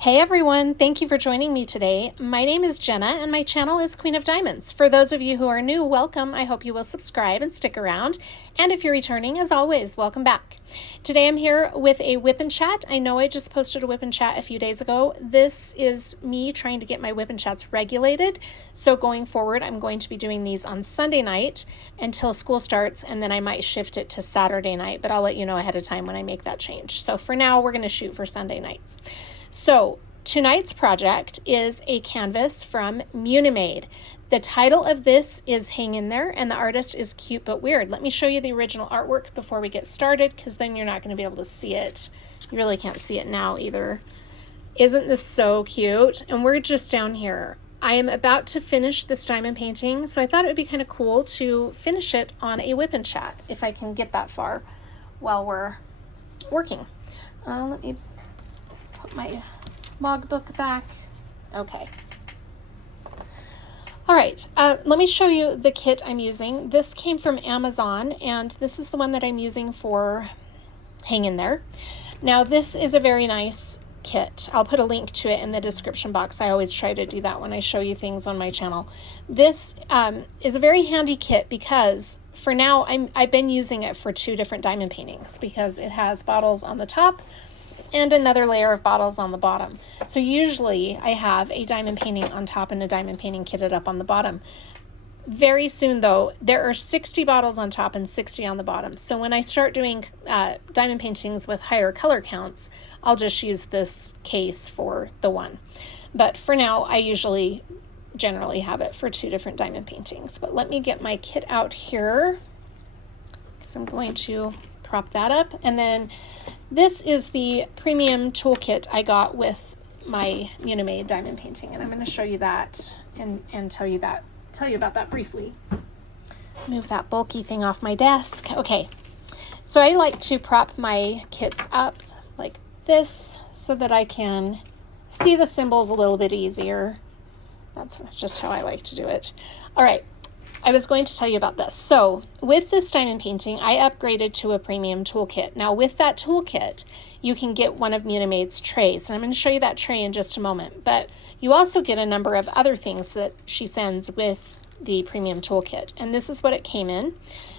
Hey everyone, thank you for joining me today. My name is Jenna and my channel is Queen of Diamonds. For those of you who are new, welcome. I hope you will subscribe and stick around. And if you're returning, as always, welcome back. Today I'm here with a WIP and chat. I know I just posted a WIP and chat a few days ago. This is me trying to get my WIP and chats regulated. So going forward, I'm going to be doing these on Sunday night until school starts, and then I might shift it to Saturday night, but I'll let you know ahead of time when I make that change. So for now, we're going to shoot for Sunday nights. So tonight's project is a canvas from Munimade. The title of this is Hang In There, and the artist is CuteButWeird. Let me show you the original artwork before we get started, because then you're not going to be able to see it. You really can't see it now either. Isn't this so cute? And we're just down here. I am about to finish this diamond painting, so I thought it would be kind of cool to finish it on a WIP and chat, if I can get that far while we're working. Let me put my logbook back. Okay. All right, let me show you the kit I'm using. This came from Amazon, and this is the one that I'm using for Hang In There. Now, this is a very nice kit. I'll put a link to it in the description box. I always try to do that when I show you things on my channel. This is a very handy kit because for now, I've been using it for 2 different diamond paintings because it has bottles on the top and another layer of bottles on the bottom. So usually I have a diamond painting on top and a diamond painting kitted up on the bottom. Very soon though, there are 60 bottles on top and 60 on the bottom. So when I start doing diamond paintings with higher color counts, I'll just use this case for the one. But for now, I generally have it for 2 different diamond paintings. But let me get my kit out here because I'm going to prop that up. And then this is the premium toolkit I got with my Munimade diamond painting, and I'm going to show you that and tell you about that briefly. Move that bulky thing off my desk. Okay, so I like to prop my kits up like this so that I can see the symbols a little bit easier. That's just how I like to do it. All right. I was going to tell you about this. So with this diamond painting, I upgraded to a premium toolkit. Now with that toolkit, you can get one of Munimade's trays, and I'm going to show you that tray in just a moment. But you also get a number of other things that she sends with the premium toolkit, and this is what it came in.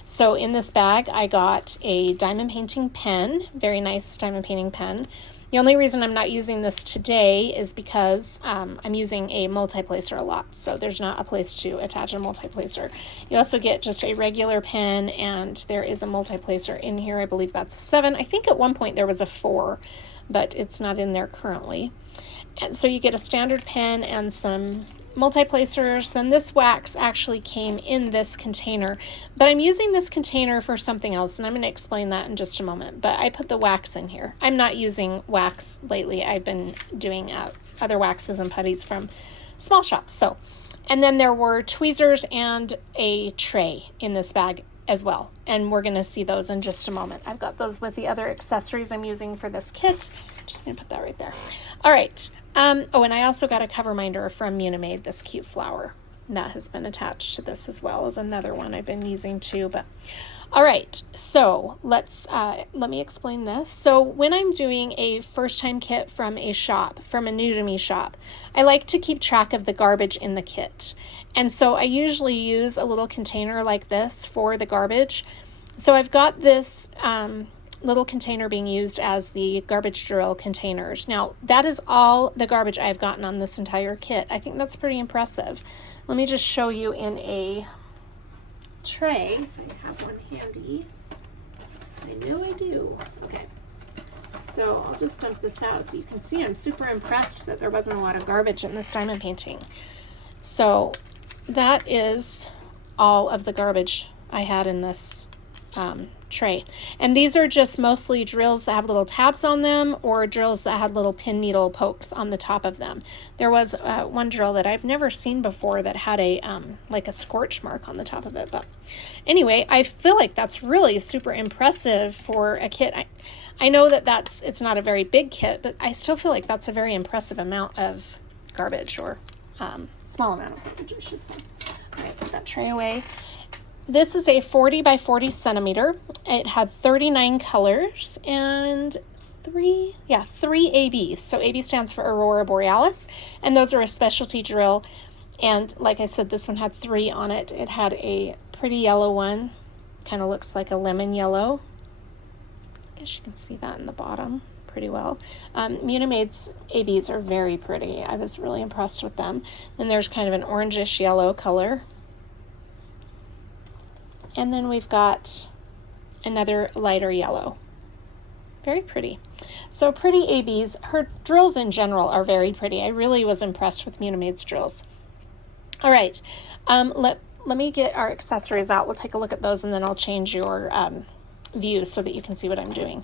So in this bag, I got a diamond painting pen, very nice diamond painting pen. The only reason I'm not using this today is because I'm using a multi-placer a lot, so there's not a place to attach a multi-placer. You also get just a regular pen, and there is a multi-placer in here. I believe that's 7. I think at one point there was a 4, but it's not in there currently. And so you get a standard pen and some multi-placers. Then this wax actually came in this container, but I'm using this container for something else, and I'm going to explain that in just a moment. But I put the wax in here. I'm not using wax lately. I've been doing other waxes and putties from small shops. So, and then there were tweezers and a tray in this bag as well, and we're going to see those in just a moment. I've got those with the other accessories I'm using for this kit. Just going to put that right there. All right. Oh, and I also got a cover minder from Munimade, this cute flower. That has been attached to this as well as another one I've been using too. But all right, so let me explain this. So when I'm doing a first-time kit from a shop, from a new-to-me shop, I like to keep track of the garbage in the kit. And so I usually use a little container like this for the garbage. So I've got this little container being used as the garbage drill containers. Now, that is all the garbage I've gotten on this entire kit. I think that's pretty impressive. Let me just show you in a tray, if I have one handy. I know I do. Okay. So I'll just dump this out so you can see I'm super impressed that there wasn't a lot of garbage in this diamond painting. So that is all of the garbage I had in this tray. And these are just mostly drills that have little tabs on them, or drills that had little pin needle pokes on the top of them. There was one drill that I've never seen before that had a like a scorch mark on the top of it. But anyway, I feel like that's really super impressive for a kit. I know that it's not a very big kit, but I still feel like that's a very impressive amount of garbage, or small amount of garbage, I should say. All right, put that tray away. This is a 40 by 40 centimeter. It had 39 colors and three ABs. So AB stands for Aurora Borealis, and those are a specialty drill. And like I said, this one had 3 on it. It had a pretty yellow one, kind of looks like a lemon yellow. I guess you can see that in the bottom pretty well. Munimade's ABs are very pretty. I was really impressed with them. Then there's kind of an orangish yellow color. And then we've got another lighter yellow. Very pretty. So pretty ABs. Her drills in general are very pretty. I really was impressed with Munimade's drills. All right, let me get our accessories out. We'll take a look at those, and then I'll change your view so that you can see what I'm doing.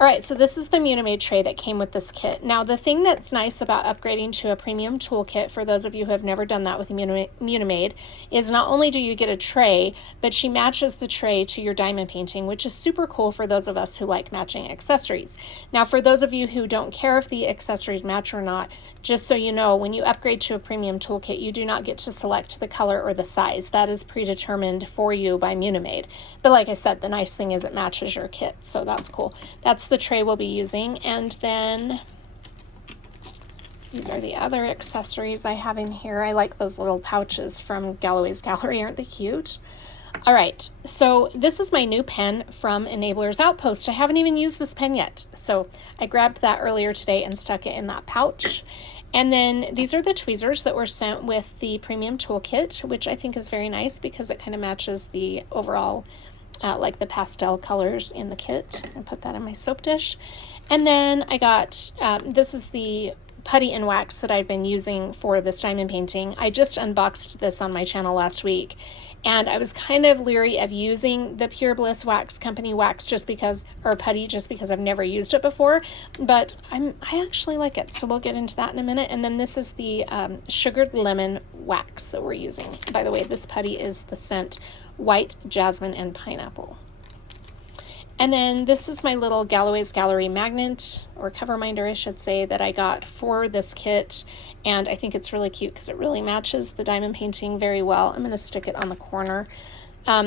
All right, so this is the Munimade tray that came with this kit. Now, the thing that's nice about upgrading to a premium toolkit, for those of you who have never done that with Munimade, is not only do you get a tray, but she matches the tray to your diamond painting, which is super cool for those of us who like matching accessories. Now, for those of you who don't care if the accessories match or not, just so you know, when you upgrade to a premium toolkit, you do not get to select the color or the size. That is predetermined for you by Munimade. But like I said, the nice thing is it matches your kit, so that's cool. That's the tray we'll be using. And then these are the other accessories I have in here. I like those little pouches from Galloway's Gallery. Aren't they cute? All right, so this is my new pen from Enabler's Outpost. I haven't even used this pen yet. So I grabbed that earlier today and stuck it in that pouch. And then these are the tweezers that were sent with the premium toolkit, which I think is very nice because it kind of matches the overall like the pastel colors in the kit. I put that in my soap dish. And then I got, this is the Putty and Wax that I've been using for this diamond painting. I just unboxed this on my channel last week, and I was kind of leery of using the Pure Bliss Wax Company wax just because, or putty, just because I've never used it before, but I actually like it. So we'll get into that in a minute. And then this is the sugared lemon wax that we're using. By the way, this putty is the scent White, Jasmine, and Pineapple. And then this is my little Galloway's Gallery magnet, or cover minder, I should say, that I got for this kit. And I think it's really cute because it really matches the diamond painting very well. I'm going to stick it on the corner.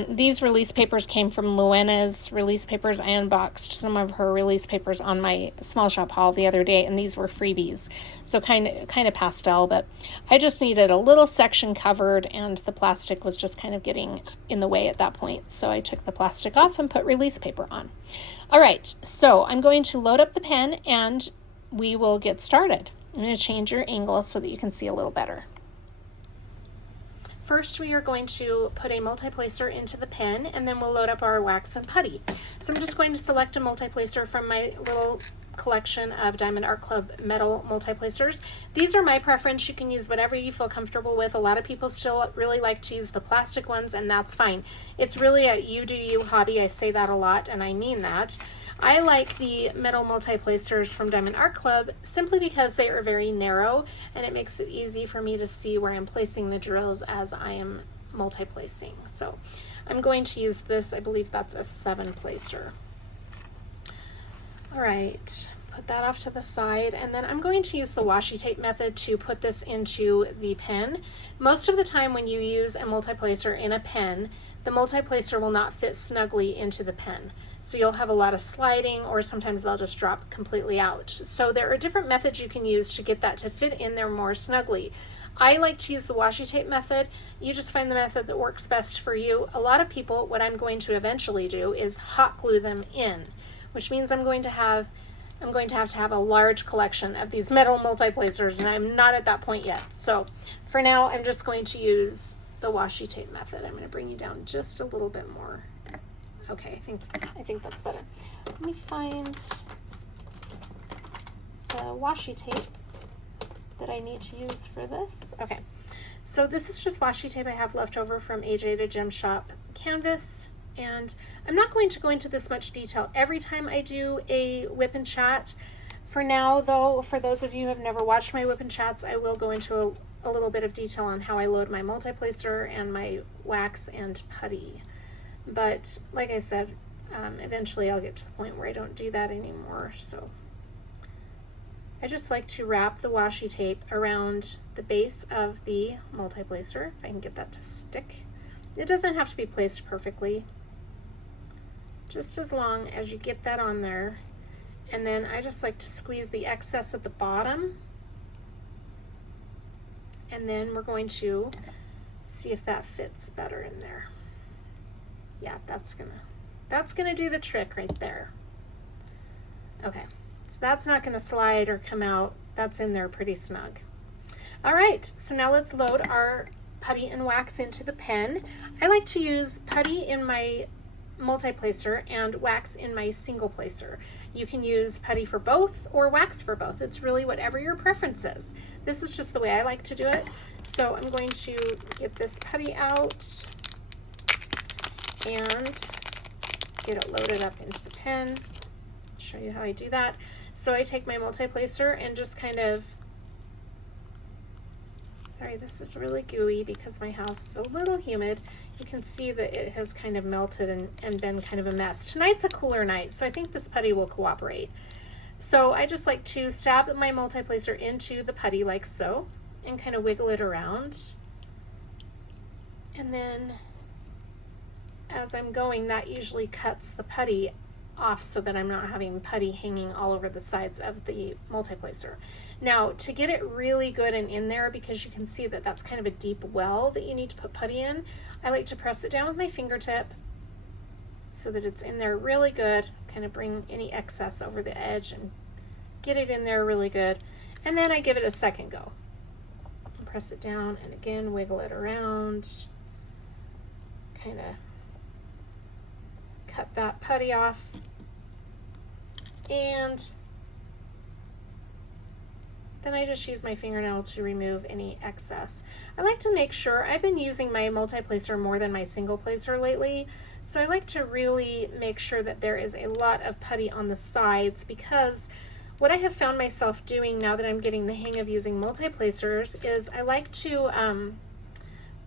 These release papers came from Loena's release papers. I unboxed some of her release papers on my small shop haul the other day, and these were freebies. So kind of pastel, but I just needed a little section covered, and the plastic was just kind of getting in the way at that point. So I took the plastic off and put release paper on. All right, so I'm going to load up the pen and we will get started. I'm going to change your angle so that you can see a little better. First, we are going to put a multi-placer into the pen, and then we'll load up our wax and putty. So I'm just going to select a multi-placer from my little collection of Diamond Art Club metal multi-placers. These are my preference. You can use whatever you feel comfortable with. A lot of people still really like to use the plastic ones, and that's fine. It's really a you do you hobby. I say that a lot, and I mean that. I like the metal multi-placers from Diamond Art Club simply because they are very narrow, and it makes it easy for me to see where I'm placing the drills as I am multi-placing. So I'm going to use this. I believe that's a 7-placer. All right, put that off to the side, and then I'm going to use the washi tape method to put this into the pen. Most of the time when you use a multi-placer in a pen, the multi-placer will not fit snugly into the pen. So you'll have a lot of sliding, or sometimes they'll just drop completely out. So there are different methods you can use to get that to fit in there more snugly. I like to use the washi tape method. You just find the method that works best for you. A lot of people, what I'm going to eventually do is hot glue them in, which means I'm going to have to have a large collection of these metal multi-placers, and I'm not at that point yet. So for now, I'm just going to use the washi tape method. I'm going to bring you down just a little bit more. Okay, I think that's better. Let me find the washi tape that I need to use for this. Okay, so this is just washi tape I have left over from a Jaded Gem Shop canvas, and I'm not going to go into this much detail every time I do a whip and chat. For now, though, for those of you who have never watched my whip and chats, I will go into a little bit of detail on how I load my multi-placer and my wax and putty. But like I said, eventually I'll get to the point where I don't do that anymore. So I just like to wrap the washi tape around the base of the multi-placer, if I can get that to stick. It doesn't have to be placed perfectly, just as long as you get that on there. And then I just like to squeeze the excess at the bottom. And then we're going to see if that fits better in there. Yeah, that's gonna do the trick right there. Okay, so that's not gonna slide or come out. That's in there pretty snug. All right, so now let's load our putty and wax into the pen. I like to use putty in my multi-placer and wax in my single placer. You can use putty for both or wax for both. It's really whatever your preference is. This is just the way I like to do it. So I'm going to get this putty out and get it loaded up into the pen. I'll show you how I do that. So I take my multi-placer and just kind of, sorry, this is really gooey because my house is a little humid. You can see that it has kind of melted and been kind of a mess. Tonight's a cooler night, so I think this putty will cooperate. So I just like to stab my multi-placer into the putty like so and kind of wiggle it around. And then as I'm going, that usually cuts the putty off so that I'm not having putty hanging all over the sides of the multi-placer. Now, to get it really good and in there, because you can see that that's kind of a deep well that you need to put putty in, I like to press it down with my fingertip so that it's in there really good, kind of bring any excess over the edge and get it in there really good. And then I give it a second go. And press it down and again, wiggle it around, kind of cut that putty off, and then I just use my fingernail to remove any excess. I like to make sure, I've been using my multi-placer more than my single placer lately, so I like to really make sure that there is a lot of putty on the sides, because what I have found myself doing now that I'm getting the hang of using multi-placers is I like to,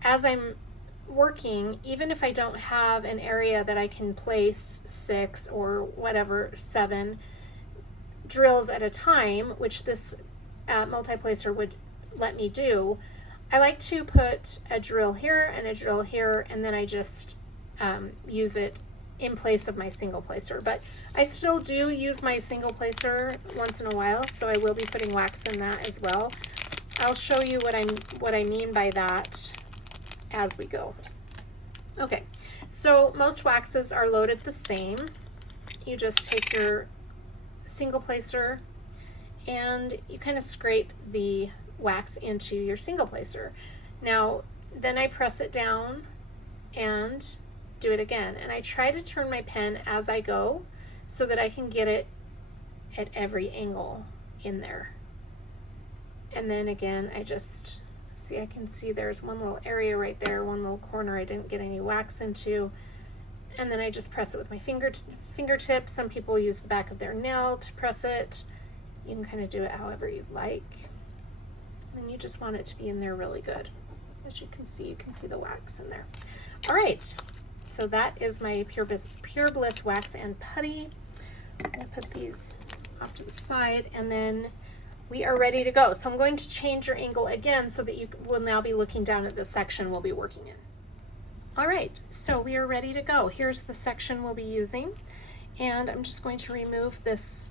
as I'm working, even if I don't have an area that I can place 6 or whatever 7 drills at a time, which this multi-placer would let me do, I like to put a drill here and a drill here, and then I just use it in place of my single placer. But I still do use my single placer once in a while, so I will be putting wax in that as well. I'll show you what I mean by that as we go. Okay, so most waxes are loaded the same. You just take your single placer and you kind of scrape the wax into your single placer. Now, then I press it down and do it again. And I try to turn my pen as I go so that I can get it at every angle in there. And then again, I just see, I can see there's one little area right there, one little corner I didn't get any wax into. And then I just press it with my fingertips. Some people use the back of their nail to press it. You can kind of do it however you'd like. And you just want it to be in there really good. As you can see the wax in there. All right, so that is my Pure Bliss wax and putty. I'm gonna put these off to the side, and then we are ready to go. So I'm going to change your angle again so that you will now be looking down at the section we'll be working in. All right, so we are ready to go. Here's the section we'll be using, and I'm just going to remove this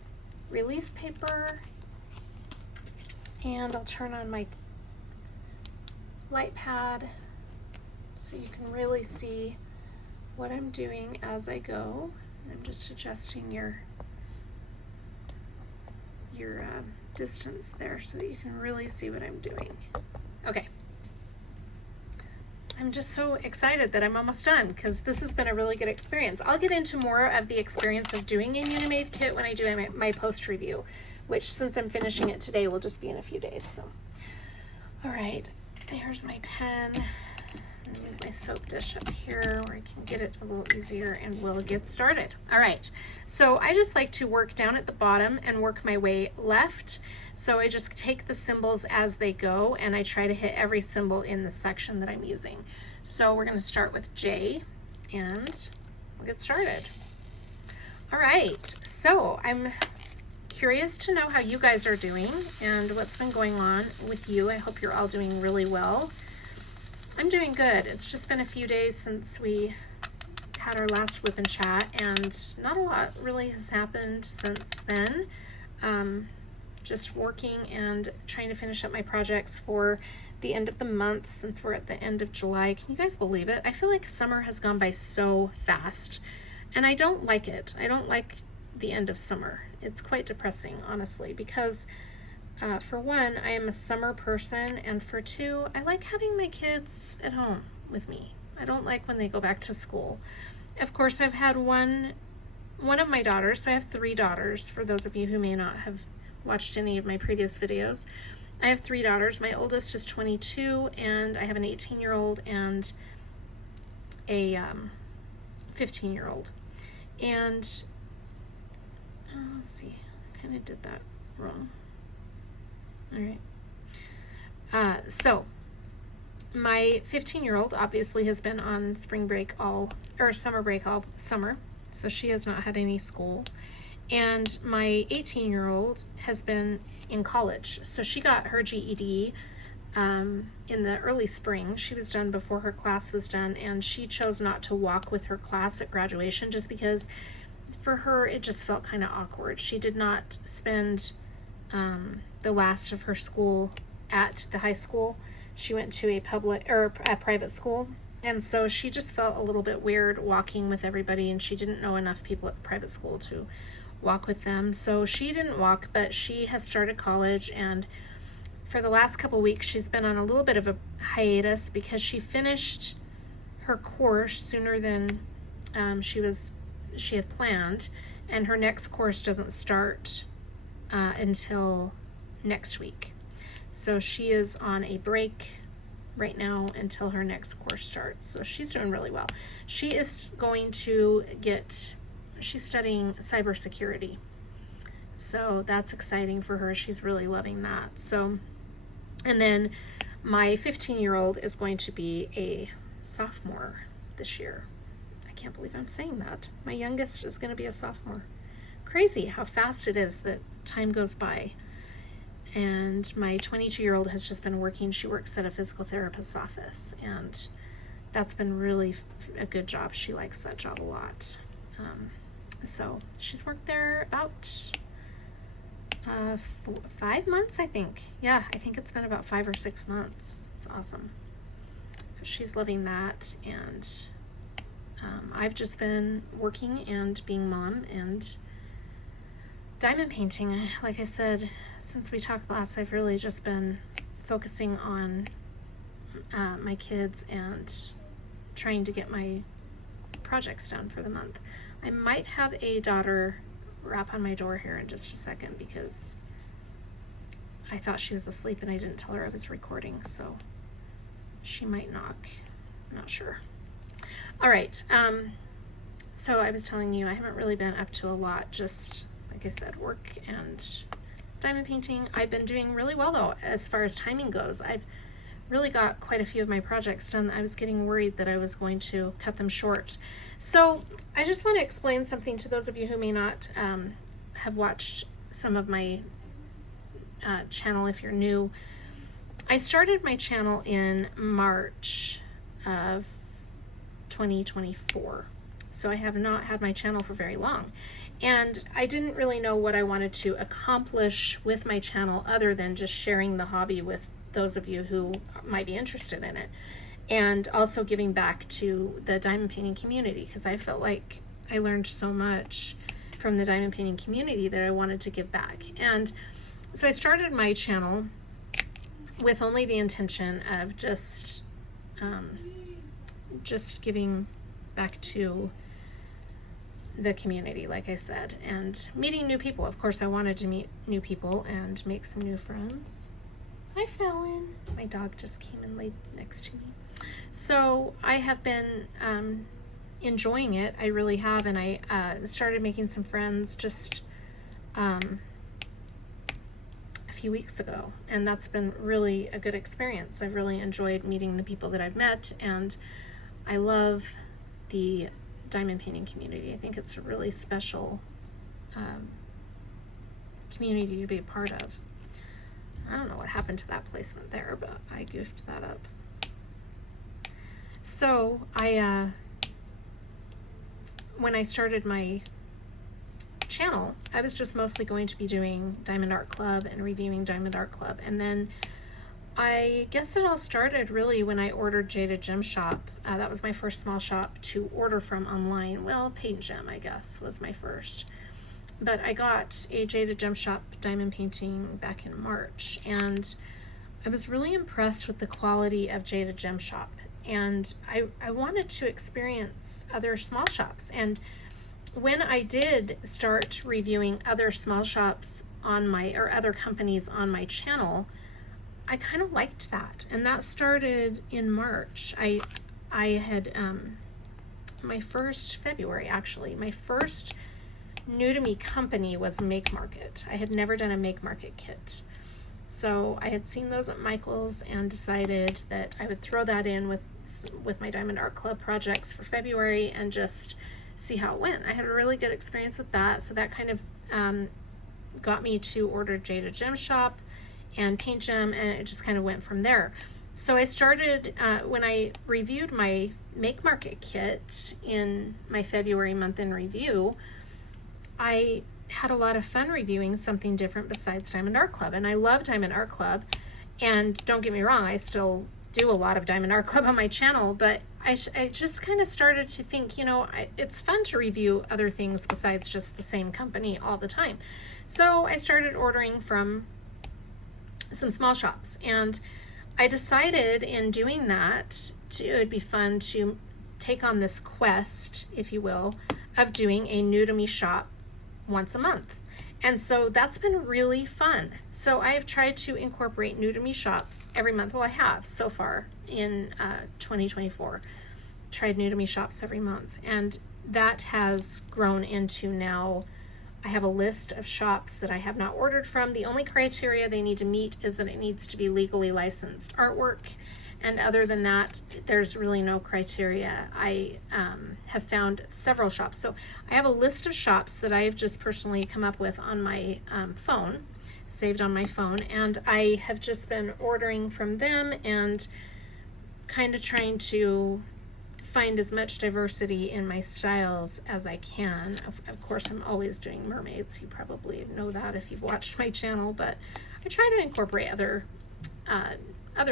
release paper, and I'll turn on my light pad so you can really see what I'm doing as I go. I'm just adjusting your distance there so that you can really see what I'm doing. Okay. I'm just so excited that I'm almost done because this has been a really good experience. I'll get into more of the experience of doing a Munimade kit when I do my post review, which since I'm finishing it today will just be in a few days. So, all right, here's my pen. I'm gonna move my soap dish up here where I can get it a little easier, and we'll get started. All right, so I just like to work down at the bottom and work my way left. So I just take the symbols as they go, and I try to hit every symbol in the section that I'm using. So we're gonna start with J, and we'll get started. All right, so I'm curious to know how you guys are doing and what's been going on with you. I hope you're all doing really well. I'm doing good. It's just been a few days since we had our last WIP and chat, and not a lot really has happened since then. Just working and trying to finish up my projects for the end of the month, since we're at the end of July. Can you guys believe it? I feel like summer has gone by so fast, and I don't like it. I don't like the end of summer. It's quite depressing, honestly, because for one, I am a summer person, and for two, I like having my kids at home with me. I don't like when they go back to school. Of course, I've had one of my daughters, so I have 3 daughters, for those of you who may not have watched any of my previous videos. I have 3 daughters. My oldest is 22, and I have an 18-year-old and a 15-year-old. And let's see, I kind of did that wrong. All right. So my 15-year-old obviously has been on summer break all summer, so she has not had any school. And my 18-year-old has been in college. So she got her GED in the early spring. She was done before her class was done, and she chose not to walk with her class at graduation just because for her it just felt kind of awkward. She did not spend the last of her school at the high school. She went to a private school, and so she just felt a little bit weird walking with everybody, and she didn't know enough people at the private school to walk with them. So she didn't walk, but she has started college, and for the last couple weeks she's been on a little bit of a hiatus because she finished her course sooner than she had planned, and her next course doesn't start until next week. So she is on a break right now until her next course starts. So she's doing really well. She's studying cybersecurity. So that's exciting for her. She's really loving that. So, and then my 15-year-old is going to be a sophomore this year. I can't believe I'm saying that. My youngest is going to be a sophomore. Crazy how fast it is that time goes by. And my 22-year-old has just been working. She works at a physical therapist's office, and that's been really a good job. She likes that job a lot. So she's worked there about 5 months, I think. Yeah, I think it's been about 5 or 6 months. It's awesome. So she's loving that, and I've just been working and being mom and diamond painting. Like I said, since we talked last, I've really just been focusing on my kids and trying to get my projects done for the month. I might have a daughter rap on my door here in just a second because I thought she was asleep and I didn't tell her I was recording, so she might knock. I'm not sure. All right. So I was telling you I haven't really been up to a lot, just like I said, work and diamond painting. I've been doing really well though as far as timing goes. I've really got quite a few of my projects done. I was getting worried that I was going to cut them short. So I just want to explain something to those of you who may not have watched some of my channel if you're new. I started my channel in March of 2024. So I have not had my channel for very long. And I didn't really know what I wanted to accomplish with my channel other than just sharing the hobby with those of you who might be interested in it. And also giving back to the diamond painting community, because I felt like I learned so much from the diamond painting community that I wanted to give back. And so I started my channel with only the intention of just giving back to the community, like I said, and meeting new people. Of course, I wanted to meet new people and make some new friends. Hi, Fallon. My dog just came and laid next to me. So I have been enjoying it. I really have, and I started making some friends just a few weeks ago, and that's been really a good experience. I've really enjoyed meeting the people that I've met, and I love the diamond painting community. I think it's a really special community to be a part of. I don't know what happened to that placement there, but I goofed that up. So I when I started my channel, I was just mostly going to be doing Diamond Art Club and reviewing Diamond Art Club. And then I guess it all started really when I ordered Jaded Gem Shop. That was my first small shop to order from online. Well, Paint Gem, I guess, was my first. But I got a Jaded Gem Shop diamond painting back in March, and I was really impressed with the quality of Jaded Gem Shop. And I wanted to experience other small shops. And when I did start reviewing other small shops on my, or other companies on my channel, I kind of liked that. And that started in March. I had, my first February actually, my first new to me company was Make Market. I had never done a Make Market kit. So I had seen those at Michael's and decided that I would throw that in with my Diamond Art Club projects for February and just see how it went. I had a really good experience with that, so that kind of got me to order Jaded Gem Shop and Paint Gem, and it just kind of went from there. So I started, when I reviewed my Make Market kit in my February month in review, I had a lot of fun reviewing something different besides Diamond Art Club. And I love Diamond Art Club, and don't get me wrong, I still do a lot of Diamond Art Club on my channel, but I just kind of started to think, you know, it's fun to review other things besides just the same company all the time. So I started ordering from some small shops, and I decided in doing that it would be fun to take on this quest, if you will, of doing a new to me shop once a month. And so that's been really fun. So I have tried to incorporate new to me shops every month. Well, I have so far in 2024. Tried new to me shops every month. And that has grown into now I have a list of shops that I have not ordered from. The only criteria they need to meet is that it needs to be legally licensed artwork. And other than that, there's really no criteria. I have found several shops. So I have a list of shops that I have just personally come up with on my phone, saved on my phone. And I have just been ordering from them and kind of trying to find as much diversity in my styles as I can. Of course, I'm always doing mermaids. You probably know that if you've watched my channel, but I try to incorporate other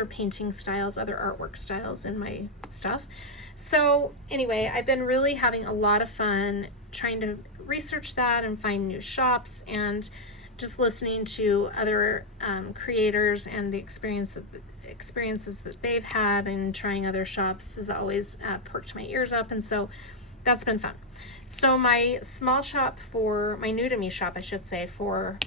painting styles, other artwork styles in my stuff. So anyway, I've been really having a lot of fun trying to research that and find new shops, and just listening to other creators and the experiences that they've had, and trying other shops has always perked my ears up, and so that's been fun. So my small shop for, my new to me shop, I should say, for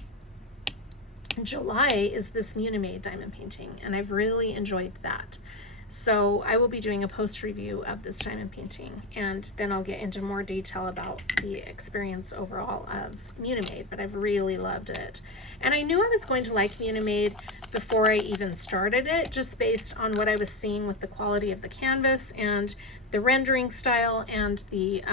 July is this Munimade diamond painting, and I've really enjoyed that. So I will be doing a post review of this diamond painting, and then I'll get into more detail about the experience overall of Munimade, but I've really loved it. And I knew I was going to like Munimade before I even started it, just based on what I was seeing with the quality of the canvas and the rendering style and the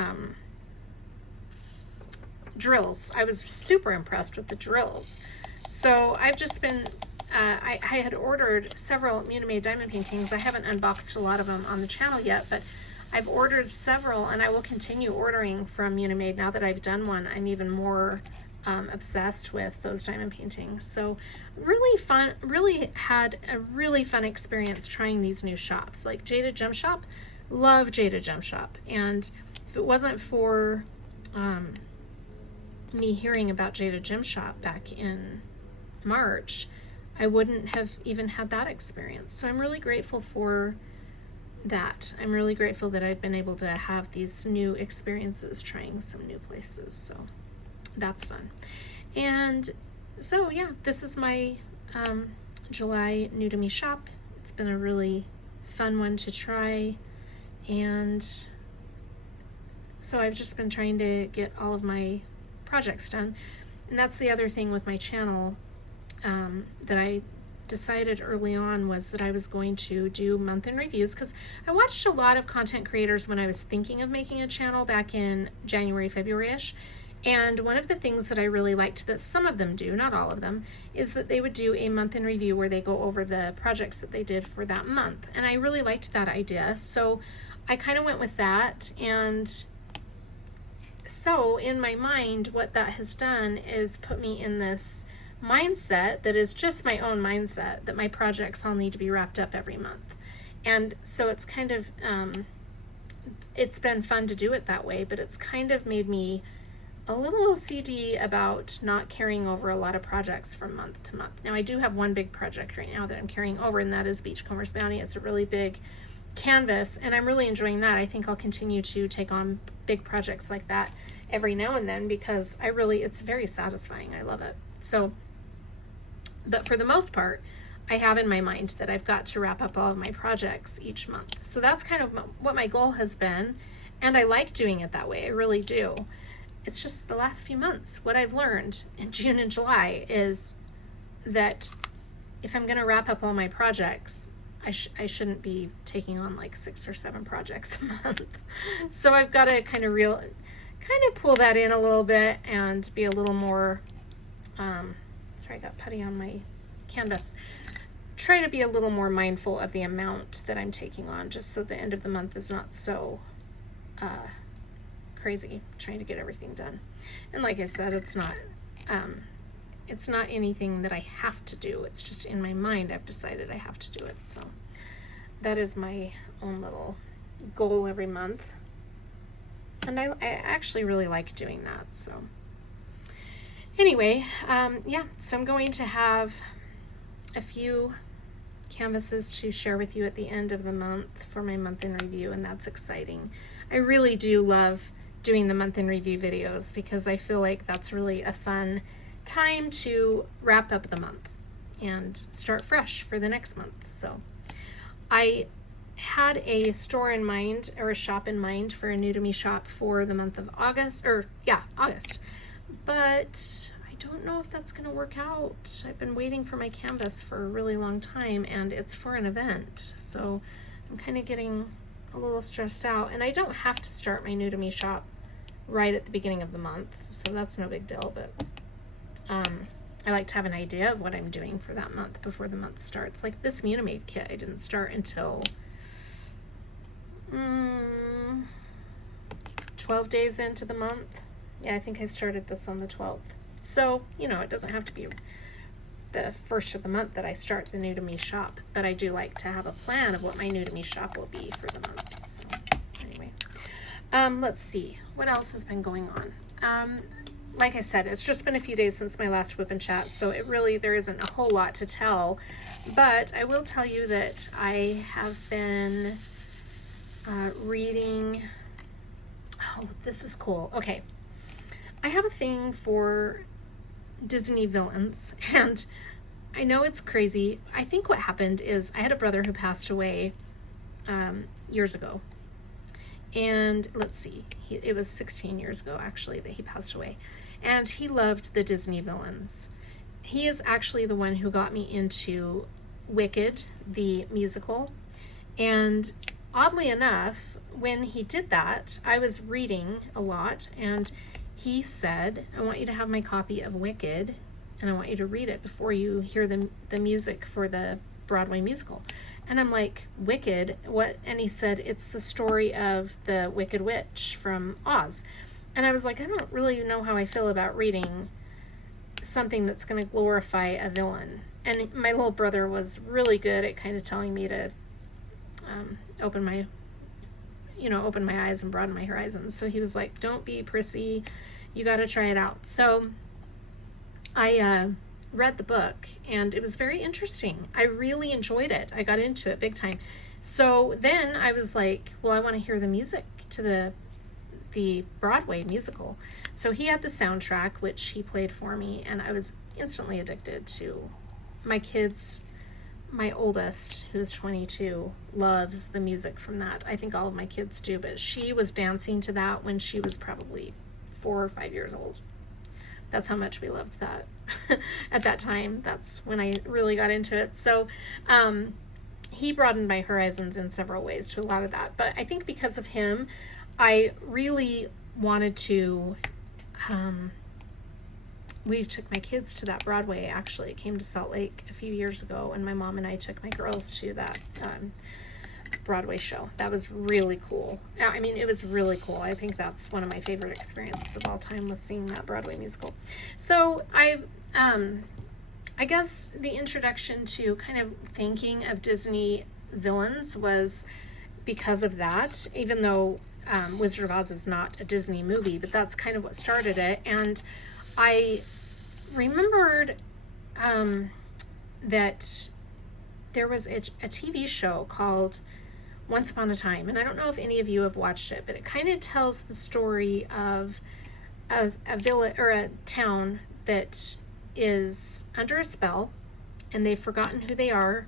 drills. I was super impressed with the drills. So I've just been, I had ordered several Munimade diamond paintings. I haven't unboxed a lot of them on the channel yet, but I've ordered several, and I will continue ordering from Munimade. Now that I've done one, I'm even more obsessed with those diamond paintings. So really fun, really had a really fun experience trying these new shops. Like Jaded Gem Shop, love Jaded Gem Shop. And if it wasn't for me hearing about Jaded Gem Shop back in March, I wouldn't have even had that experience. So I'm really grateful for that. I'm really grateful that I've been able to have these new experiences trying some new places. So that's fun. And so yeah, this is my July new to me shop. It's been a really fun one to try, and so I've just been trying to get all of my projects done. And that's the other thing with my channel that I decided early on, was that I was going to do month in reviews, because I watched a lot of content creators when I was thinking of making a channel back in January, February-ish. And one of the things that I really liked that some of them do, not all of them, is that they would do a month in review where they go over the projects that they did for that month. And I really liked that idea. So I kind of went with that, and So in my mind, what that has done is put me in this mindset that is just my own mindset, that my projects all need to be wrapped up every month. And so it's kind of, it's been fun to do it that way, but it's kind of made me a little OCD about not carrying over a lot of projects from month to month. Now I do have one big project right now that I'm carrying over, and that is Beachcomber's Bounty. It's a really big canvas, and I'm really enjoying that. I think I'll continue to take on big projects like that every now and then, because it's very satisfying. I love it. So, but for the most part, I have in my mind that I've got to wrap up all of my projects each month. So that's kind of what my goal has been, and I like doing it that way. I really do. It's just the last few months, what I've learned in June and July is that if I'm going to wrap up all my projects, I shouldn't be taking on like 6 or 7 projects a month. So I've got to kind of pull that in a little bit and be a little more, sorry, I got putty on my canvas. Try to be a little more mindful of the amount that I'm taking on, just so the end of the month is not so crazy trying to get everything done. And like I said, it's not anything that I have to do. It's just in my mind I've decided I have to do it. So that is my own little goal every month. And I actually really like doing that. So anyway, yeah, so I'm going to have a few canvases to share with you at the end of the month for my month in review, and that's exciting. I really do love doing the month in review videos because I feel like that's really a fun time to wrap up the month and start fresh for the next month. So I had a store in mind, or a shop in mind, for a new to me shop for the month of August, but I don't know if that's going to work out. I've been waiting for my canvas for a really long time, and it's for an event, so I'm kind of getting a little stressed out. And I don't have to start my new to me shop right at the beginning of the month, so that's no big deal, but I like to have an idea of what I'm doing for that month before the month starts. Like this Munimade kit, I didn't start until 12 days into the month. Yeah, I think I started this on the 12th. So, it doesn't have to be the first of the month that I start the new to me shop, but I do like to have a plan of what my new to me shop will be for the month. So anyway, let's see what else has been going on. Like I said, it's just been a few days since my last WIP and chat, so there isn't a whole lot to tell, but I will tell you that I have been reading. Oh, this is cool. Okay, I have a thing for Disney villains, and I know it's crazy. I think what happened is I had a brother who passed away years ago, and let's see, it was 16 years ago actually that he passed away, and he loved the Disney villains. He is actually the one who got me into Wicked, the musical, and oddly enough, when he did that, I was reading a lot, and he said, I want you to have my copy of Wicked, and I want you to read it before you hear the music for the Broadway musical. And I'm like, Wicked? What? And he said, it's the story of the Wicked Witch from Oz. And I was like, I don't really know how I feel about reading something that's going to glorify a villain. And my little brother was really good at kind of telling me to open my eyes and broaden my horizons. So he was like, don't be prissy, you got to try it out. So I read the book, and it was very interesting. I really enjoyed it. I got into it big time. So then I was like, well, I want to hear the music to the Broadway musical. So he had the soundtrack, which he played for me, and I was instantly addicted to. My kids, my oldest, who's 22, loves the music from that. I think all of my kids do, but she was dancing to that when she was probably 4 or 5 years old. That's how much we loved that at that time. That's when I really got into it. So he broadened my horizons in several ways to a lot of that. But I think because of him, I really wanted to, we took my kids to that Broadway, actually. It came to Salt Lake a few years ago, and my mom and I took my girls to that Broadway show. That was really cool. I mean, it was really cool. I think that's one of my favorite experiences of all time, was seeing that Broadway musical. So I guess the introduction to kind of thinking of Disney villains was because of that, even though Wizard of Oz is not a Disney movie, but that's kind of what started it. And I remembered that there was a TV show called Once Upon a Time, and I don't know if any of you have watched it, but it kind of tells the story of a village or a town that is under a spell, and they've forgotten who they are,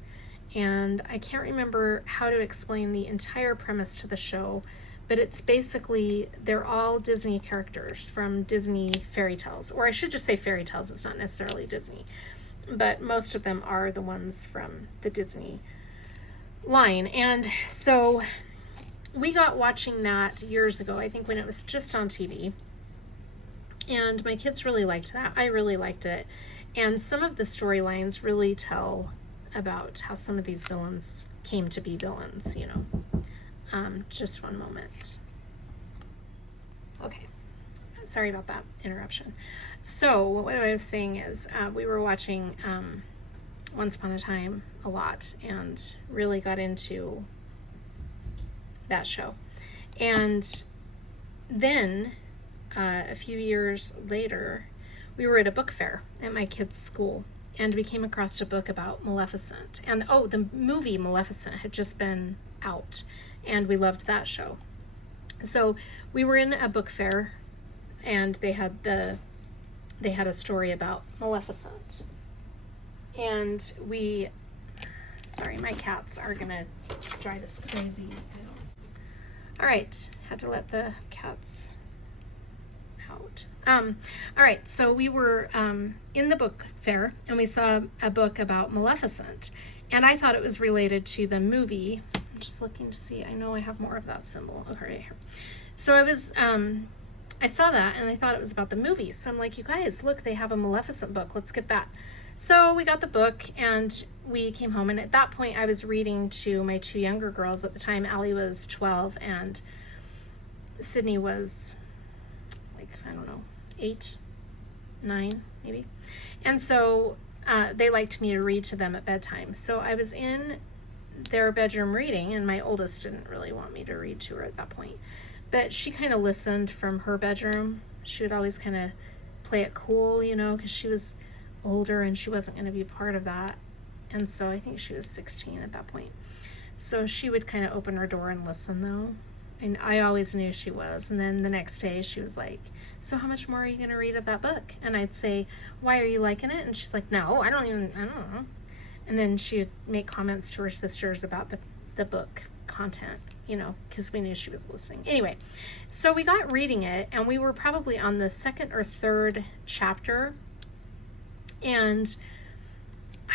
and I can't remember how to explain the entire premise to the show, but it's basically they're all Disney characters from Disney fairy tales, or I should just say fairy tales, it's not necessarily Disney, but most of them are the ones from the Disney line. And so we got watching that years ago, I think when it was just on TV, and my kids really liked that. I really liked it. And some of the storylines really tell about how some of these villains came to be villains, you know. Just one moment. Okay. Sorry about that interruption. So what I was saying is we were watching Once Upon a Time a lot and really got into that show. And then a few years later, we were at a book fair at my kids' school, and we came across a book about Maleficent. And the movie Maleficent had just been out, and we loved that show. So we were in a book fair, and they had a story about Maleficent. And sorry, my cats are gonna drive us crazy. All right, had to let the cats out. All right, so we were in the book fair, and we saw a book about Maleficent, and I thought it was related to the movie. I'm just looking to see. I know I have more of that symbol. Okay, right here. So I saw that, and I thought it was about the movie. So I'm like, you guys, look, they have a Maleficent book. Let's get that. So we got the book, and we came home, and at that point, I was reading to my two younger girls at the time. Allie was 12, and Sydney was, like, I don't know, 8, 9, maybe. And so they liked me to read to them at bedtime. So I was in their bedroom reading, and my oldest didn't really want me to read to her at that point. But she kind of listened from her bedroom. She would always kind of play it cool, you know, because she was older and she wasn't going to be part of that. And so I think she was 16 at that point. So she would kind of open her door and listen, though. And I always knew she was. And then the next day she was like, so how much more are you going to read of that book? And I'd say, why are you liking it? And she's like, no, I don't know. And then she would make comments to her sisters about the book content, you know, because we knew she was listening. Anyway, so we got reading it, and we were probably on the second or third chapter. And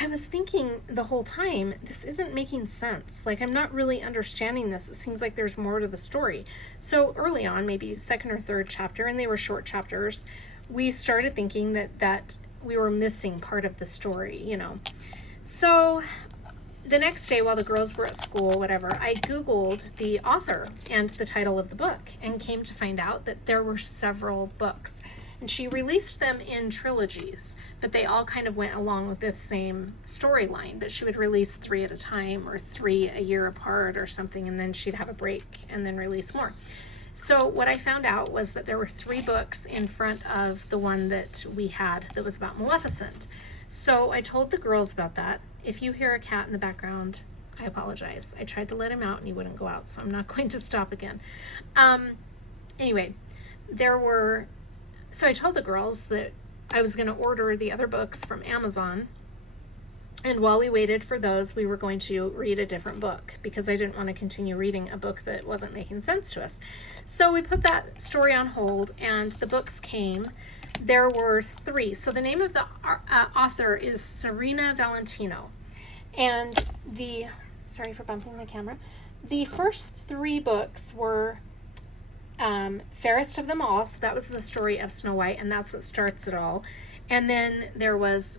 I was thinking the whole time, this isn't making sense. Like, I'm not really understanding this. It seems like there's more to the story. So early on, maybe second or third chapter, and they were short chapters, we started thinking that we were missing part of the story, you know. So the next day, while the girls were at school, whatever, I Googled the author and the title of the book, and came to find out that there were several books. And she released them in trilogies, but they all kind of went along with this same storyline. But she would release 3 at a time, or 3 a year apart or something, and then she'd have a break and then release more. So what I found out was that there were 3 books in front of the one that we had that was about Maleficent. So I told the girls about that. If you hear a cat in the background, I apologize. I tried to let him out and he wouldn't go out, so I'm not going to stop again. Anyway, so I told the girls that I was going to order the other books from Amazon, and while we waited for those, we were going to read a different book because I didn't want to continue reading a book that wasn't making sense to us. So we put that story on hold, and the books came. There were 3. So the name of the author is Serena Valentino, and sorry for bumping my camera. The first 3 books were Fairest of Them All, so that was the story of Snow White, and that's what starts it all. And then there was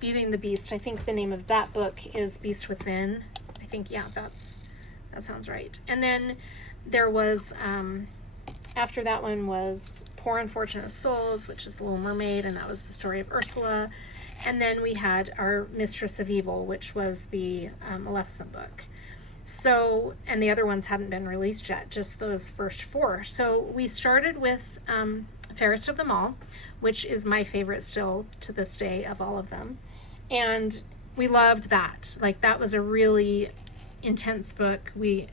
Beauty and the Beast. I think the name of that book is Beast Within. I think, yeah, that's That sounds right. And then there was, after that one was Poor Unfortunate Souls, which is Little Mermaid, and that was the story of Ursula. And then we had our Mistress of Evil, which was the Maleficent book. So, and the other ones hadn't been released yet, just those first 4. So we started with Fairest of Them All, which is my favorite still to this day of all of them. And we loved that. Like, that was a really intense book. We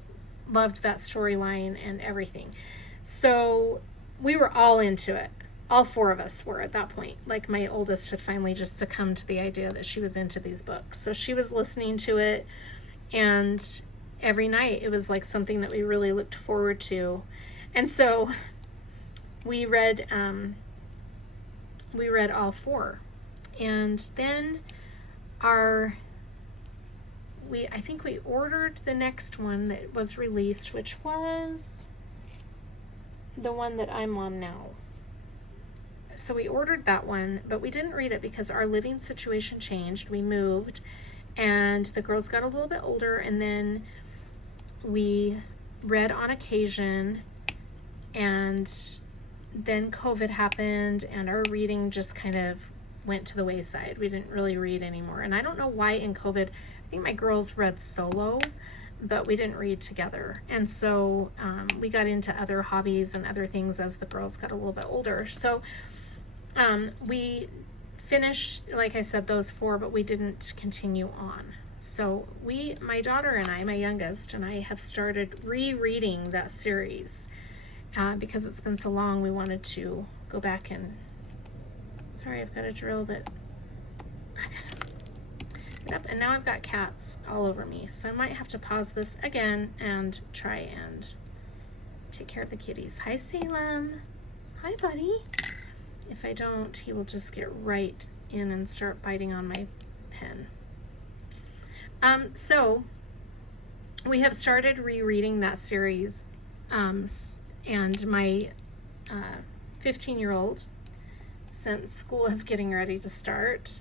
loved that storyline and everything. So we were all into it. All 4 of us were at that point. Like, my oldest had finally just succumbed to the idea that she was into these books. So she was listening to it, and every night it was like something that we really looked forward to. And so we read all 4. And then I think we ordered the next one that was released, which was the one that I'm on now. So we ordered that one, but we didn't read it because our living situation changed. We moved, and the girls got a little bit older, and then we read on occasion, and then COVID happened, and our reading just kind of went to the wayside. We didn't really read anymore. And I don't know why in COVID, I think my girls read solo, but we didn't read together. And so we got into other hobbies and other things as the girls got a little bit older. So we finished, like I said, those 4, but we didn't continue on. So my daughter and I, my youngest, and I have started rereading that series because it's been so long. We wanted to go back and, sorry, I've got a drill that I gotta get up, and now I've got cats all over me. So I might have to pause this again and try and take care of the kitties. Hi, Salem. Hi, buddy. If I don't, he will just get right in and start biting on my pen. So we have started rereading that series, and my 15-year-old, since school is getting ready to start,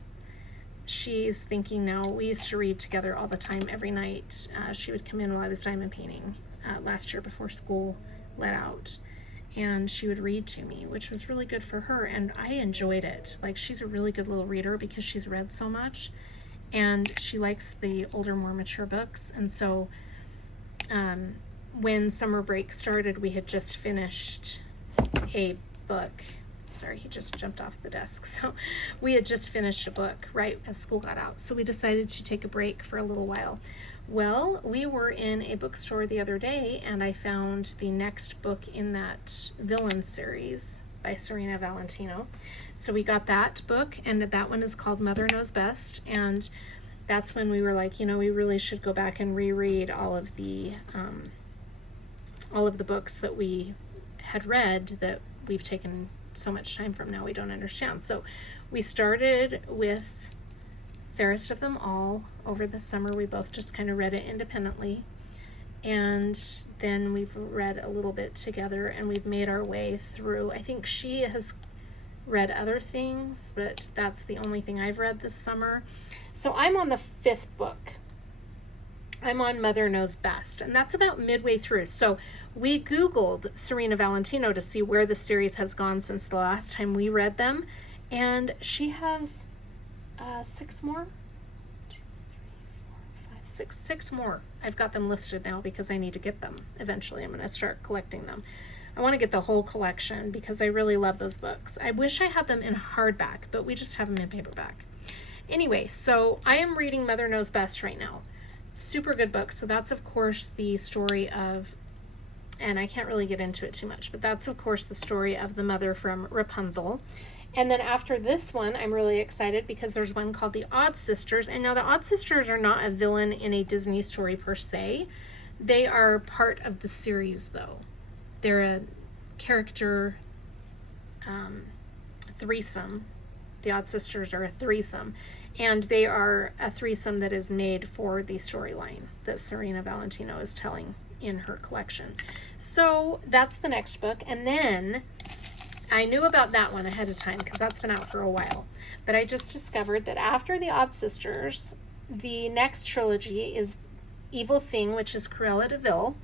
she's thinking now, we used to read together all the time, every night. She would come in while I was diamond painting last year before school let out, and she would read to me, which was really good for her, and I enjoyed it. Like, she's a really good little reader because she's read so much, and she likes the older, more mature books. And so when summer break started, we had just finished a book. Sorry, he just jumped off the desk. So we had just finished a book right as school got out. So we decided to take a break for a little while. Well, we were in a bookstore the other day, and I found the next book in that villain series by Serena Valentino. So we got that book, and that one is called Mother Knows Best. And that's when we were like, you know, we really should go back and reread all of the books that we had read that we've taken so much time from now we don't understand. So we started with Fairest of Them All over the summer. We both just kind of read it independently, and then we've read a little bit together, and we've made our way through. I think she has read other things, but that's the only thing I've read this summer. So I'm on the 5th book. I'm on Mother Knows Best, and that's about midway through. So we Googled Serena Valentino to see where the series has gone since the last time we read them, and she has 6 more. 2, 3, 4, 5, 6. 6 more. I've got them listed now because I need to get them. Eventually, I'm going to start collecting them. I want to get the whole collection because I really love those books. I wish I had them in hardback, but we just have them in paperback. Anyway, so I am reading Mother Knows Best right now. Super good book. So that's, of course, the story of, and I can't really get into it too much, but that's, of course, the story of the mother from Rapunzel. And then after this one, I'm really excited because there's one called The Odd Sisters. And now the Odd Sisters are not a villain in a Disney story per se. They are part of the series, though. They're a character threesome. The Odd Sisters are a threesome. And they are a threesome that is made for the storyline that Serena Valentino is telling in her collection. So that's the next book. And then I knew about that one ahead of time because that's been out for a while. But I just discovered that after The Odd Sisters, the next trilogy is Evil Thing, which is Cruella de Vil.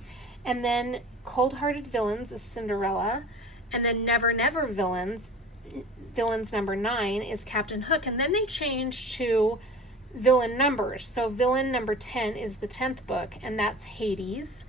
And then Cold Hearted Villains is Cinderella. And then Never Never Villains number 9 is Captain Hook. And then they changed to villain numbers. So villain number 10 is the 10th book, and that's Hades.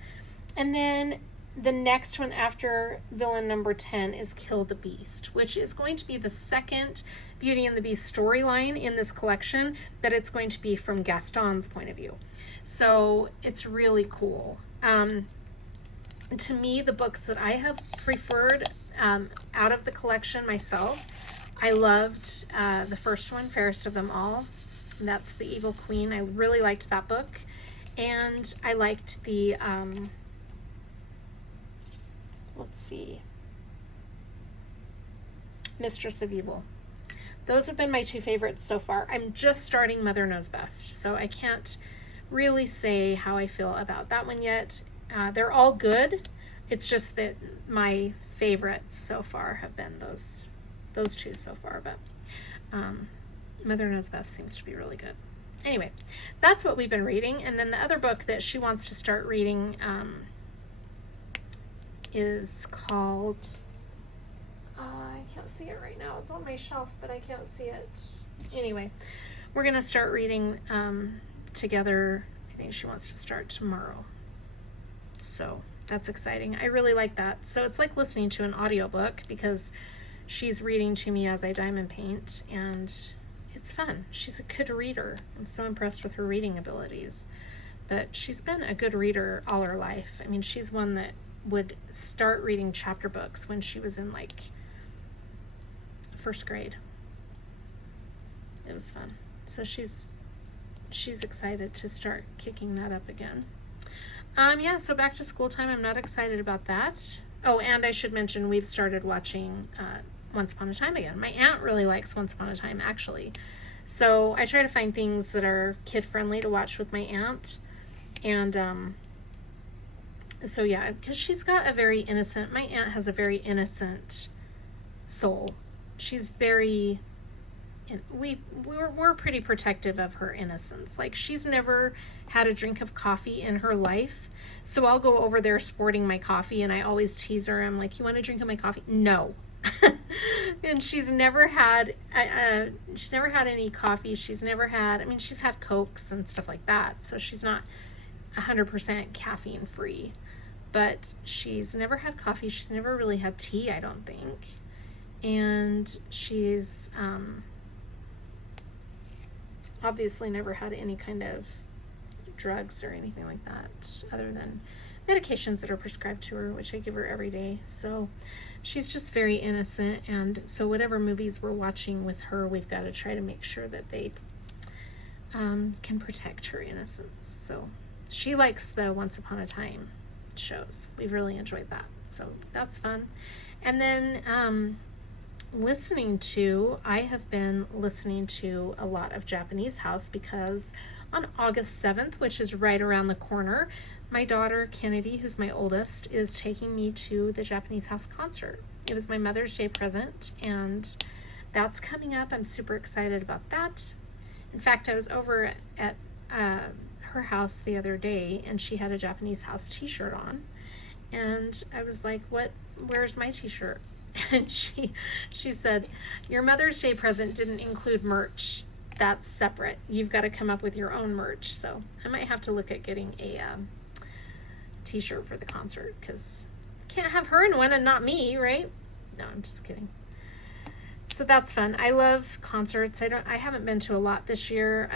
And then the next one after villain number 10 is Kill the Beast, which is going to be the second Beauty and the Beast storyline in this collection, but it's going to be from Gaston's point of view. So it's really cool. To me, the books that I have preferred out of the collection myself, I loved the first one, Fairest of Them All. And that's The Evil Queen. I really liked that book. And I liked the, let's see, Mistress of Evil. Those have been my 2 favorites so far. I'm just starting Mother Knows Best, so I can't really say how I feel about that one yet. They're all good. It's just that my favorites so far have been those 2 so far, but Mother Knows Best seems to be really good. Anyway, that's what we've been reading. And then the other book that she wants to start reading is called, I can't see it right now. It's on my shelf, but I can't see it. Anyway, we're going to start reading together. I think she wants to start tomorrow. So that's exciting. I really like that. So it's like listening to an audiobook because she's reading to me as I diamond paint, and it's fun. She's a good reader. I'm so impressed with her reading abilities. But she's been a good reader all her life. I mean, she's one that would start reading chapter books when she was in like 1st grade. It was fun. So she's excited to start kicking that up again. Yeah, so back to school time. I'm not excited about that. Oh, and I should mention we've started watching Once Upon a Time again. My aunt really likes Once Upon a Time, actually. So I try to find things that are kid-friendly to watch with my aunt. And so yeah, because she's got a very innocent, my aunt has a very innocent soul. She's very, we're pretty protective of her innocence. Like, she's never had a drink of coffee in her life. So I'll go over there sporting my coffee, and I always tease her. I'm like, you want a drink of my coffee? No. And she's never had any coffee. She's never had, I mean, she's had Cokes and stuff like that. So she's not 100% caffeine free, but she's never had coffee. She's never really had tea, I don't think. And she's obviously never had any kind of drugs or anything like that, other than medications that are prescribed to her, which I give her every day. So she's just very innocent, and so whatever movies we're watching with her, we've got to try to make sure that they can protect her innocence. So she likes the Once Upon a Time shows. We've really enjoyed that, so that's fun. And then I have been listening to a lot of Japanese house, because on August 7th, which is right around the corner, my daughter Kennedy, who's my oldest, is taking me to the Japanese house concert. It was my Mother's Day present, and that's coming up. I'm super excited about that. In fact, I was over at her house the other day, and she had a Japanese house t-shirt on, and I was like, where's my t-shirt? And she said, your Mother's Day present didn't include merch. That's separate. You've got to come up with your own merch. So I might have to look at getting a t-shirt for the concert, because I can't have her in one and not me, right? No, I'm just kidding. So that's fun. I love concerts. I haven't been to a lot this year.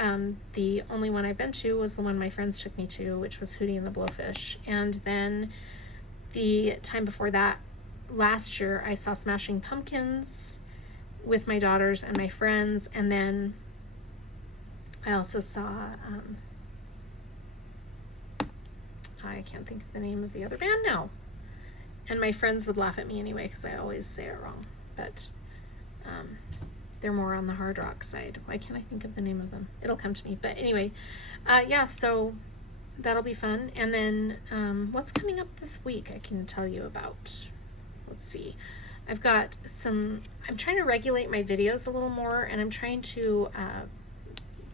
The only one I've been to was the one my friends took me to, which was Hootie and the Blowfish. And then the time before that, last year, I saw Smashing Pumpkins with my daughters and my friends, and then I also saw I can't think of the name of the other band now, and my friends would laugh at me anyway because I always say it wrong, but they're more on the hard rock side. Why can't I think of the name of them? It'll come to me. But anyway, yeah, so that'll be fun. And then what's coming up this week I can tell you about. Let's see. I'm trying to regulate my videos a little more, and I'm trying to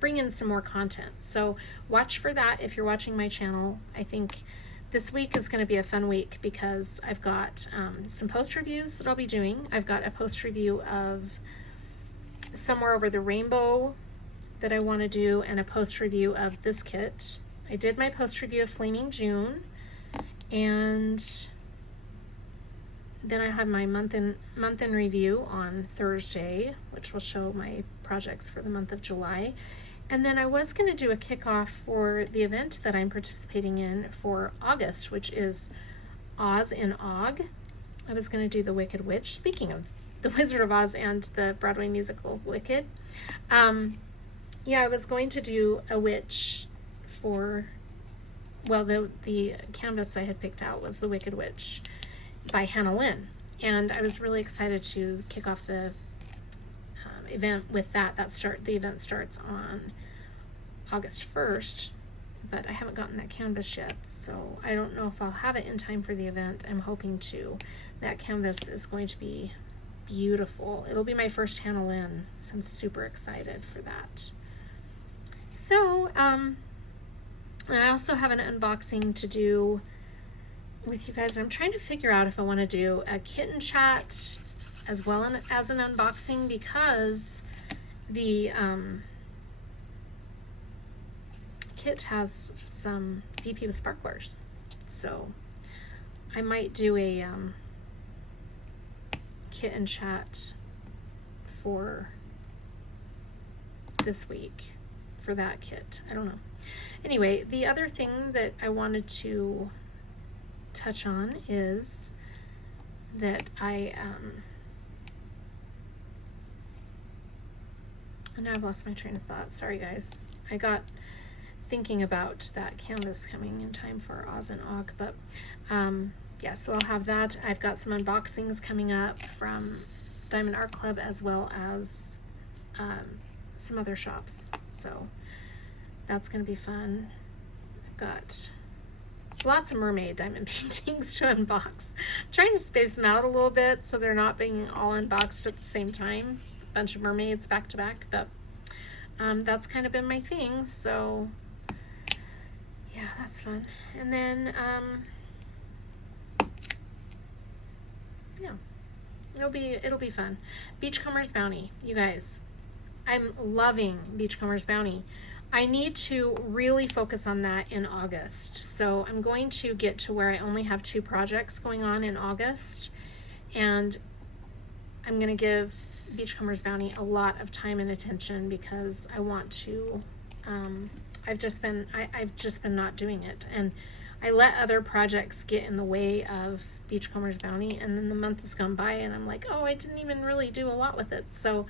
bring in some more content. So watch for that if you're watching my channel. I think this week is going to be a fun week because I've got some post reviews that I'll be doing. I've got a post review of Somewhere Over the Rainbow that I want to do, and a post review of this kit. I did my post review of Flaming June, and then I have my month in review on Thursday, which will show my projects for the month of July. And then I was going to do a kickoff for the event that I'm participating in for August, which is Oz in Og. I was going to do the Wicked Witch. Speaking of the Wizard of Oz and the Broadway musical Wicked, yeah, I was going to do a witch for, well, the canvas I had picked out was the Wicked Witch by Hannah Lynn, and I was really excited to kick off the event with that. The event starts on August 1st, but I haven't gotten that canvas yet, so I don't know if I'll have it in time for the event. I'm hoping to. That canvas is going to be beautiful. It'll be my first Hannah Lynn, so I'm super excited for that. So, and I also have an unboxing to do with you guys. I'm trying to figure out if I want to do a kitten chat as well as an unboxing, because the kit has some DP with sparklers, so I might do a kitten chat for this week for that kit. I don't know. Anyway, the other thing that I wanted to touch on is that and now I've lost my train of thought. Sorry guys. I got thinking about that canvas coming in time for Oz and Og, but yeah, so I'll have that. I've got some unboxings coming up from Diamond Art Club as well as some other shops, so that's going to be fun. I've got lots of mermaid diamond paintings to unbox. I'm trying to space them out a little bit so they're not being all unboxed at the same time. A bunch of mermaids back to back, but that's kind of been my thing, so yeah, that's fun. And then yeah, it'll be fun. Beachcomber's Bounty, you guys. I'm loving Beachcomber's Bounty. I need to really focus on that in August. So I'm going to get to where I only have 2 projects going on in August, and I'm going to give Beachcomber's Bounty a lot of time and attention because I want to, I've just been not doing it, and I let other projects get in the way of Beachcomber's Bounty, and then the month has gone by and I'm like, oh, I didn't even really do a lot with it, so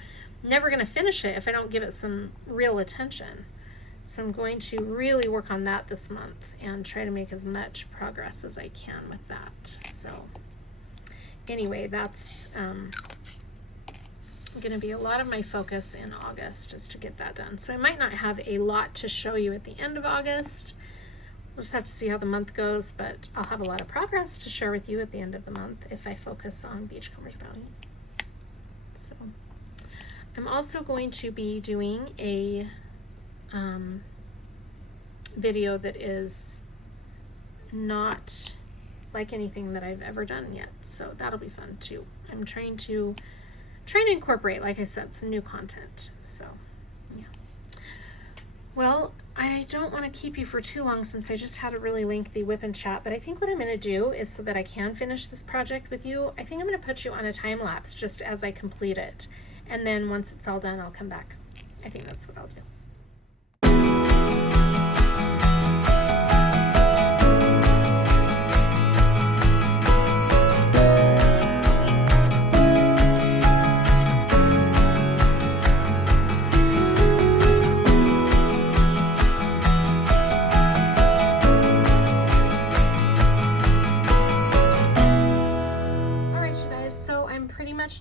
never going to finish it if I don't give it some real attention. So I'm going to really work on that this month and try to make as much progress as I can with that. So anyway, that's going to be a lot of my focus in August, is to get that done. So I might not have a lot to show you at the end of August. We'll just have to see how the month goes, but I'll have a lot of progress to share with you at the end of the month if I focus on Beachcomber's Bounty. So I'm also going to be doing a video that is not like anything that I've ever done yet, so that'll be fun too. I'm trying to incorporate, like I said, some new content. So yeah, well, I don't want to keep you for too long since I just had a really lengthy WIP and chat, but I think what I'm going to do is, so that I can finish this project with you, I think I'm going to put you on a time lapse just as I complete it, and then once it's all done I'll come back. I think that's what I'll do.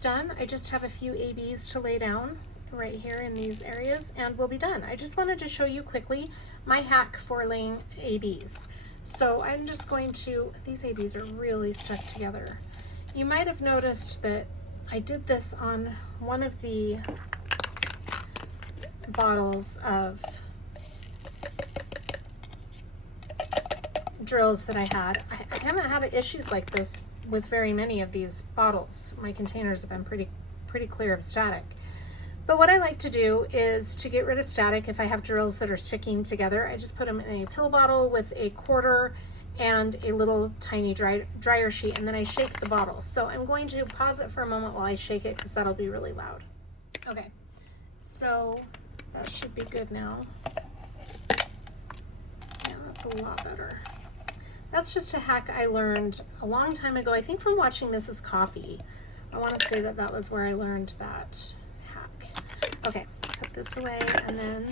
Done. I just have a few ABs to lay down right here in these areas and we'll be done. I just wanted to show you quickly my hack for laying ABs. So I'm just going to, these ABs are really stuck together. You might have noticed that I did this on one of the bottles of drills that I had. I haven't had issues like this with very many of these bottles. My containers have been pretty clear of static. But what I like to do is to get rid of static, if I have drills that are sticking together, I just put them in a pill bottle with a quarter and a little tiny dryer sheet, and then I shake the bottle. So I'm going to pause it for a moment while I shake it because that'll be really loud. Okay, so that should be good now. Yeah, that's a lot better. That's just a hack I learned a long time ago, I think from watching Mrs. Coffee. I want to say that that was where I learned that hack. Okay, put this away, and then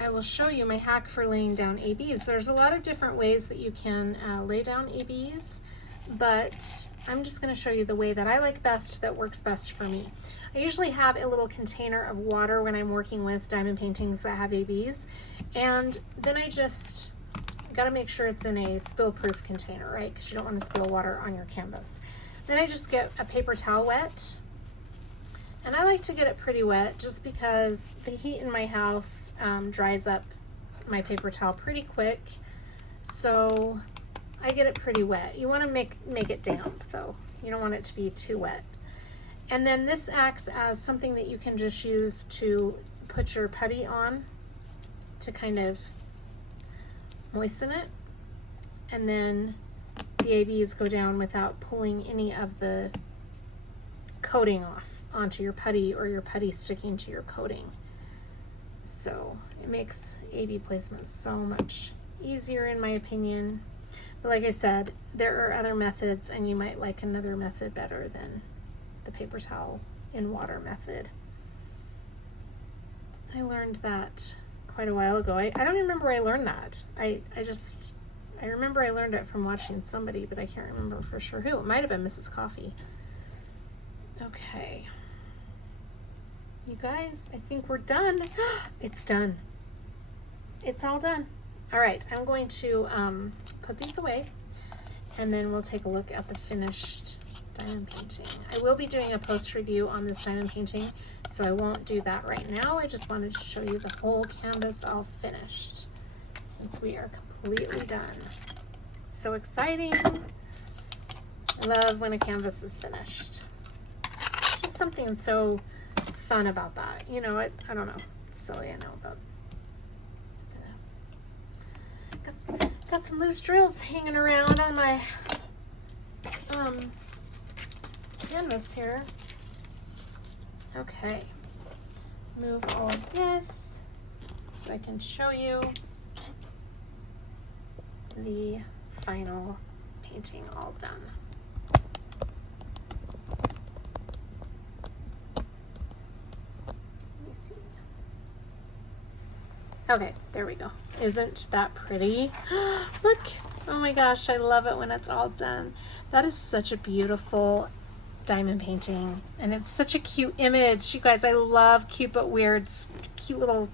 I will show you my hack for laying down ABs. There's a lot of different ways that you can lay down ABs, but I'm just going to show you the way that I like best, that works best for me. I usually have a little container of water when I'm working with diamond paintings that have ABs, and then I just got to make sure it's in a spill-proof container, right? Because you don't want to spill water on your canvas. Then I just get a paper towel wet, and I like to get it pretty wet just because the heat in my house dries up my paper towel pretty quick, so I get it pretty wet. You want to make it damp though. You don't want it to be too wet. And then this acts as something that you can just use to put your putty on to kind of moisten it, and then the ABs go down without pulling any of the coating off onto your putty or your putty sticking to your coating. So it makes AB placement so much easier in my opinion. But like I said, there are other methods, and you might like another method better than the paper towel in water method. I learned that quite a while ago. I don't remember where I learned that. I remember I learned it from watching somebody, but I can't remember for sure who. It might have been Mrs. Coffee. Okay. You guys, I think we're done. It's done. It's all done. All right, I'm going to put these away, and then we'll take a look at the finished diamond painting. I will be doing a post review on this diamond painting, so I won't do that right now. I just wanted to show you the whole canvas all finished, since we are completely done. It's so exciting. I love when a canvas is finished. Just something so fun about that. You know, I don't know. It's silly, I know, but got some loose drills hanging around on my canvas here. Okay, move all of this so I can show you the final painting all done. Let me see. Okay, there we go. Isn't that pretty? Look, oh my gosh, I love it when it's all done. That is such a beautiful diamond painting, and it's such a cute image. You guys, I love CuteButWeird's cute little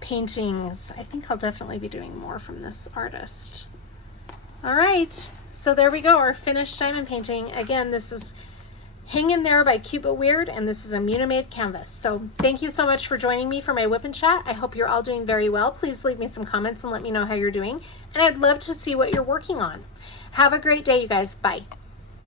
paintings. I think I'll definitely be doing more from this artist. All right, so there we go, our finished diamond painting. Again, this is Hang in There by CuteButWeird, and this is a Munimade canvas. So thank you so much for joining me for my WIP and chat. I hope you're all doing very well. Please leave me some comments and let me know how you're doing, and I'd love to see what you're working on. Have a great day, you guys. Bye.